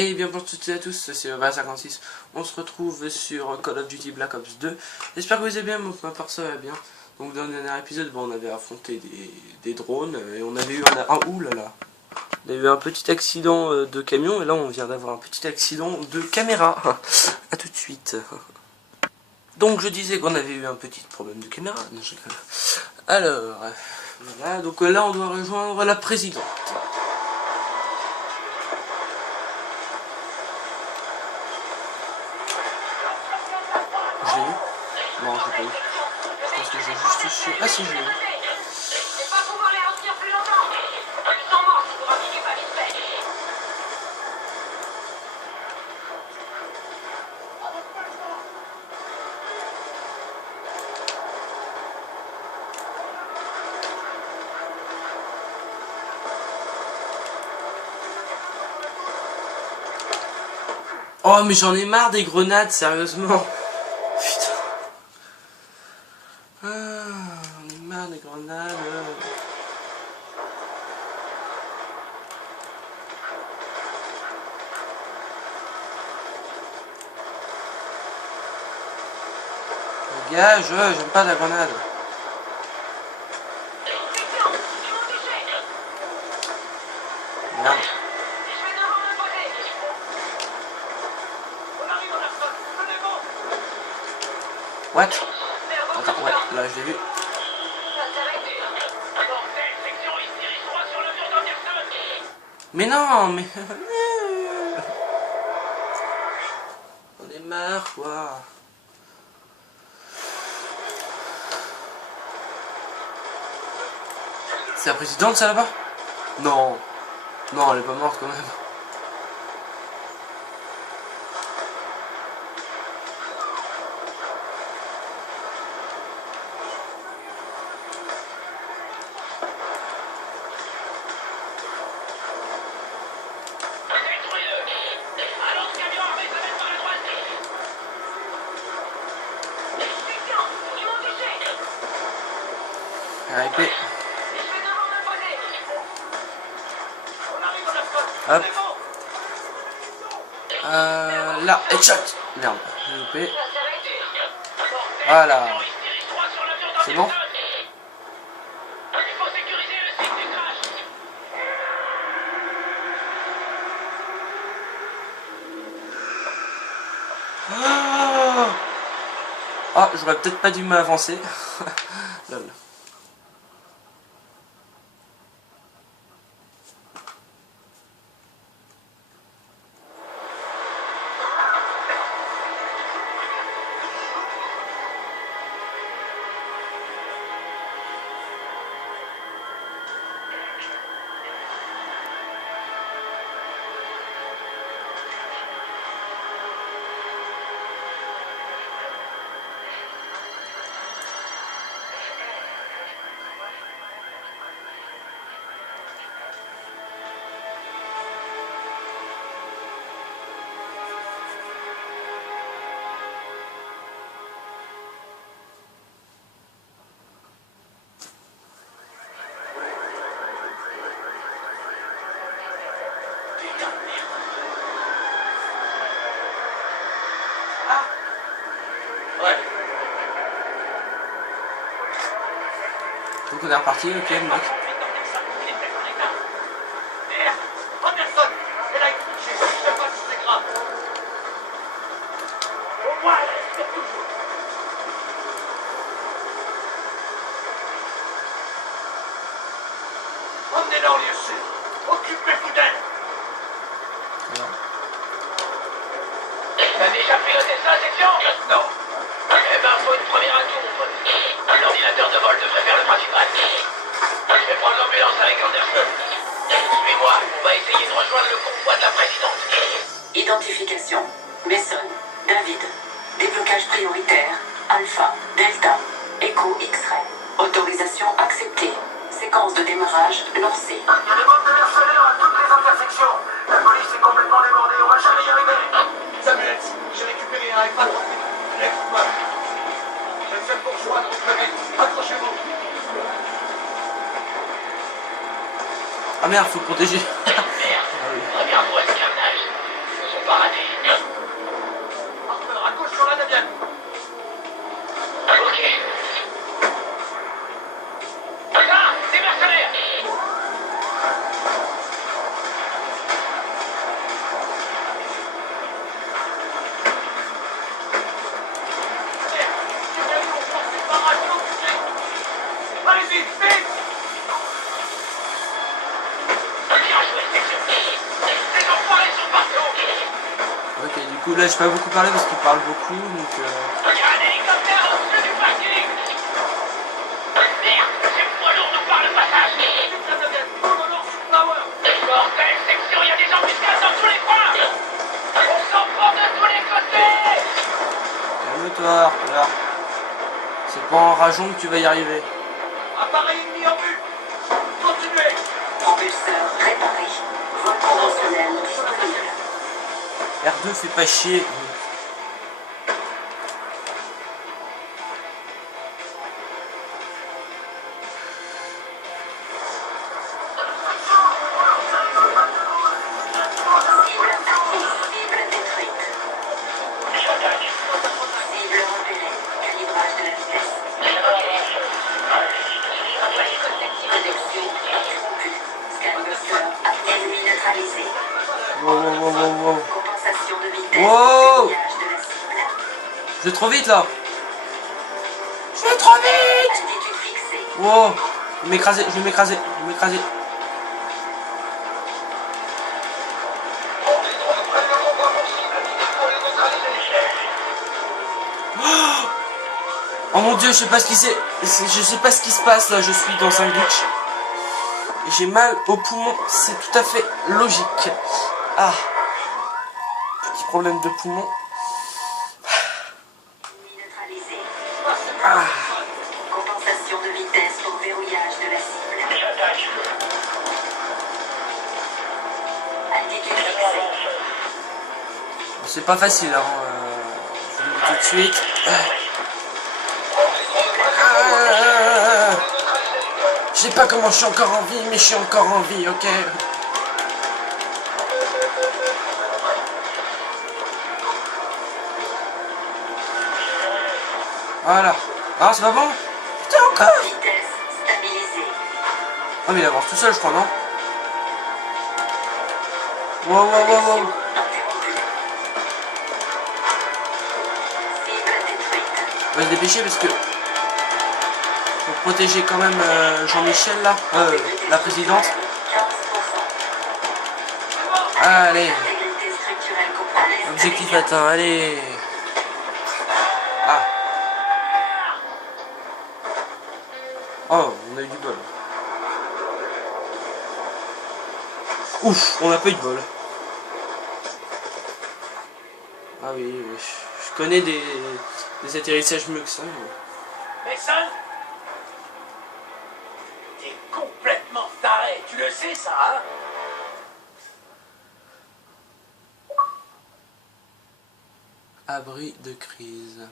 Et bien bonjour toutes et à tous, c'est Bas56. On se retrouve sur Call of Duty Black Ops 2. J'espère que vous allez bien, ma part ça va bien. Donc dans le dernier épisode, bon, on avait affronté des drones et on avait eu oulala. On a eu un petit accident de camion et là on vient d'avoir un petit accident de caméra. A tout de suite. Donc je disais qu'on avait eu un petit problème de caméra. Non, alors, voilà, donc là on doit rejoindre la présidente. J'ai eu? Non, j'ai pas eu. Je pense que j'ai juste su. Ah si, j'ai eu. Oh mais j'en ai marre des grenades, sérieusement. Putain. Ah, j'en ai marre des grenades. Gars, j'aime pas la grenade. Merde. What? Attends, ouais, là je l'ai vu. Mais non, mais... On est marre, quoi. C'est la présidente, ça, là-bas? Non. Non, elle est pas morte, quand même. RIP. Hop. Là, headshot. Merde, j'ai loupé. Voilà. C'est bon? Ah, j'aurais peut-être pas dû m'avancer. Lol. Donc on est reparti, ok, le mec. Emmenez-la au lieu sûr. Occupez-vous d'elle. T'as déjà piloté ça, section? Non. Eh ben, faut une première atout, mon pote. L'ordinateur de vol devrait faire le principal. Je vais prendre l'ambulance avec Anderson. Suis-moi, on va essayer de rejoindre le convoi de la présidente. Identification. Mason. David. Déblocage prioritaire. Alpha. Delta. Echo X-Ray. Autorisation acceptée. Séquence de démarrage lancée. Il y a des bombes de mercenaires à toutes les intersections. La police est complètement débordée, on va jamais y arriver. Samuel, j'ai récupéré un iPad. Lève-toi. Je vais faire pour joindre au club. Accrochez-vous. Ah merde, faut protéger. Merde, regarde-moi ce carnage. beaucoup, là j'ai pas beaucoup parlé parce qu'il parle beaucoup, donc Il y a un hélicoptère au-dessus du parking. Merde, c'est mollo par le passage. Bordel, section, il y a des embuscades dans tous les coins. On s'en prend de tous les côtés. calme-toi, voilà. C'est pas en rageant que tu vas y arriver. Appareil ennemi en vue. Continuez. Propulseur réparé. Vol conventionnel disponible. R2 fait pas chier. Cible active. Cible détruite. Cible repérée. Calibrage de la vitesse. Connexion interrompue. Scan booster. Ennemi neutralisé. Wow, wow, wow, wow, wow. Compensation de vitesse. Wow. Verrouillage de la cible. Je vais trop vite là. Je vais trop vite. Altitude fixée. Wow. Je vais m'écraser, je vais m'écraser, je vais m'écraser. Oh mon dieu, je sais pas ce qui c'est. Je sais pas ce qui se passe là, je suis dans un glitch. Et j'ai mal au poumon, c'est tout à fait logique. Ah. Petit problème de poumon. Ennemi neutralisé. Ah. Compensation de vitesse pour verrouillage de la cible. Altitude fixée. C'est pas facile, hein. Je vous le dis tout de suite. Je sais pas comment je suis encore en vie, mais je suis encore en vie, ok? Voilà. Ah, c'est pas bon? Putain, encore! Vitesse stabilisée. Oh, mais il avance tout seul, je crois, non? Wow, wow, wow, wow. Interrompue. Cible détruite. On va se dépêcher parce que... Faut protéger quand même Jean-Michel, là. La présidente. 15%. Allez. Intégrité structurelle compromise. Objectif atteint, allez. Ah. Oh, on a eu du bol. Ouf, on n'a pas eu de bol. Ah oui, je connais des atterrissages mieux que ça. Mason, t'es complètement taré. Tu le sais, ça, hein? Abri de crise.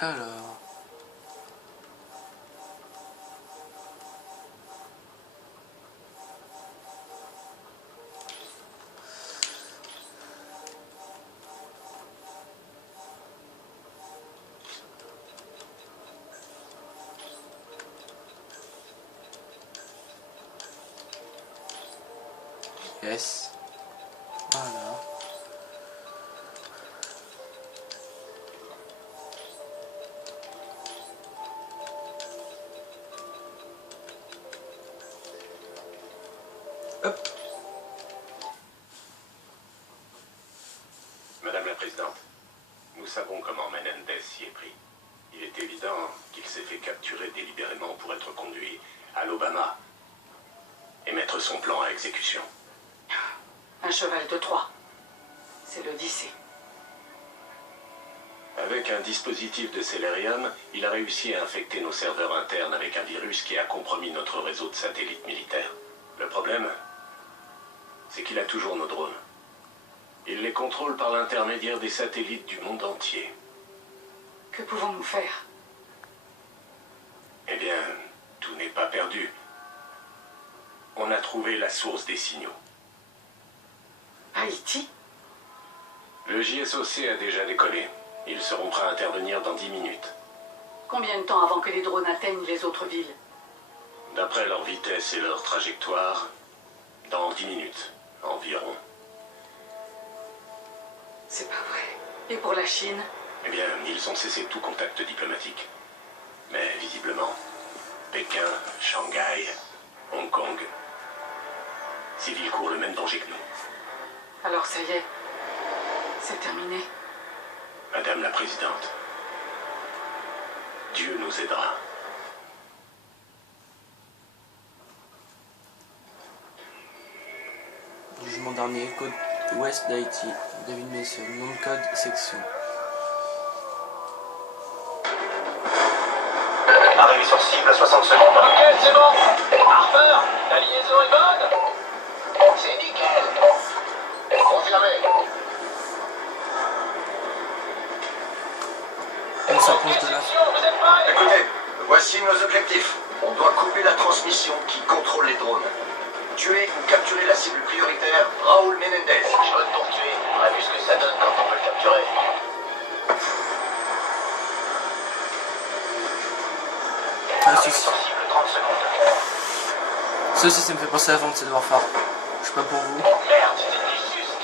Alors... Yes. Voilà. Hop. Madame la Présidente, nous savons comment Menendez s'y est pris. Il est évident qu'il s'est fait capturer délibérément pour être conduit à l'Obama et mettre son plan à exécution. Un cheval de Troie. C'est l'Odyssée. Avec un dispositif de Célérium, il a réussi à infecter nos serveurs internes avec un virus qui a compromis notre réseau de satellites militaires. Le problème, c'est qu'il a toujours nos drones. Il les contrôle par l'intermédiaire des satellites du monde entier. Que pouvons-nous faire? Eh bien, tout n'est pas perdu. On a trouvé la source des signaux. Haïti? Le JSOC a déjà décollé. Ils seront prêts à intervenir dans 10 minutes. Combien de temps avant que les drones atteignent les autres villes? D'après leur vitesse et leur trajectoire, dans 10 minutes environ. C'est pas vrai. Et pour la Chine? Eh bien, ils ont cessé tout contact diplomatique. Mais visiblement, Pékin, Shanghai, Hong Kong, ces villes courent le même danger que nous. Alors ça y est. C'est terminé. Madame la Présidente, Dieu nous aidera. Jugement dernier, côte ouest d'Haïti. David Mason, nom de code, section. Arrivé sur cible à 60 secondes. Ok, c'est bon. Harper, la liaison est bonne. C'est nickel. Confirmé. On s'approche de là. Vous êtes prêts? Écoutez, voici nos objectifs. On doit couper la transmission qui contrôle les drones. Tuer ou capturer la cible prioritaire, Raúl Menendez. Je vote pour tuer. On a vu ce que ça donne quand on peut le capturer. Ah, Arrivé sur cible 30 secondes. ça aussi, ça me fait penser à la fin de cette Warfare. Je sais pas pour vous. Merde, c'était juste.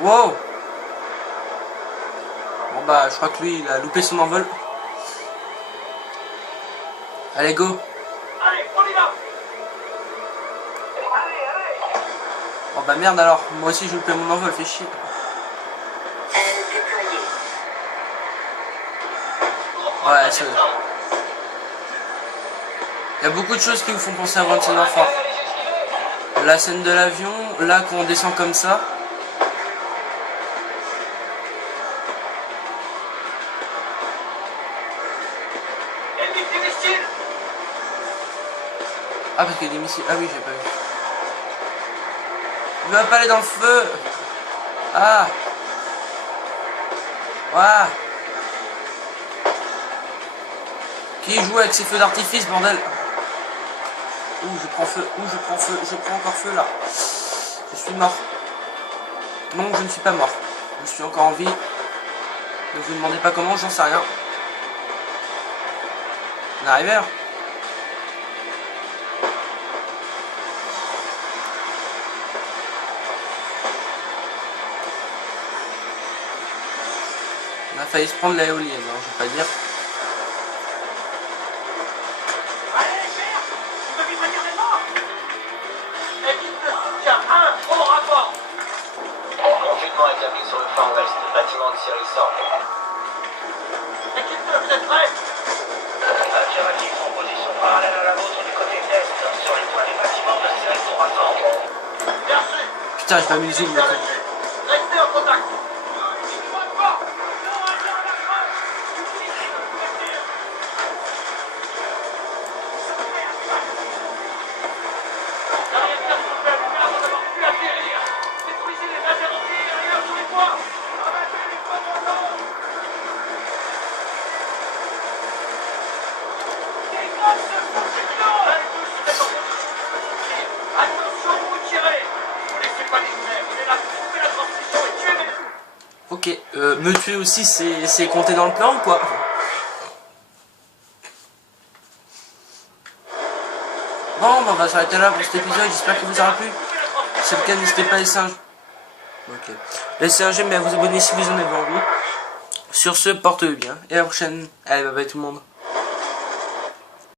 Wow! Bon bah, je crois que lui, il a loupé son envol. Allez, go! Allez, on y va. Allez, allez. Oh bah merde alors, moi aussi j'ai loupé mon envol, fait chier. Ouais, c'est... Il y a beaucoup de choses qui vous font penser à Advanced Warfare. La scène de l'avion, là quand on descend comme ça. Ah parce qu'il y a des missiles. Ah oui, j'ai pas vu. Il va pas aller dans le feu. Ah. Ouah. Qui joue avec ses feux d'artifice, bordel? Ouh, je prends feu, ouh, je prends feu, je prends encore feu là. Je suis mort. Non, je ne suis pas mort. Je suis encore en vie. Ne vous demandez pas comment, j'en sais rien. On est arrivé là. On a failli se prendre l'éolienne, hein, je vais pas dire. Allez, Gert, vous devez venir les morts. Équipe de soutien 1, au rapport. Confinement établi sur le flanc ouest, bâtiment de série sort. Équipe 2, vous êtes prêts? Affirmatif, en position parallèle à la vôtre du côté est, sur les toits des bâtiments de série croissant. Bien sûr. Putain, j'ai pas mis le zoom, mais Restez en contact. Ok, me tuer aussi, c'est compté dans le plan ou quoi? Bon, bah, on va s'arrêter là pour cet épisode, j'espère qu'il vous aura plu. Si c'est le cas, n'hésitez pas à laisser un... Ok. Laissez un j'aime et à vous abonner si vous en avez envie. Sur ce, portez-vous bien, et à la prochaine. Allez, bye bye tout le monde.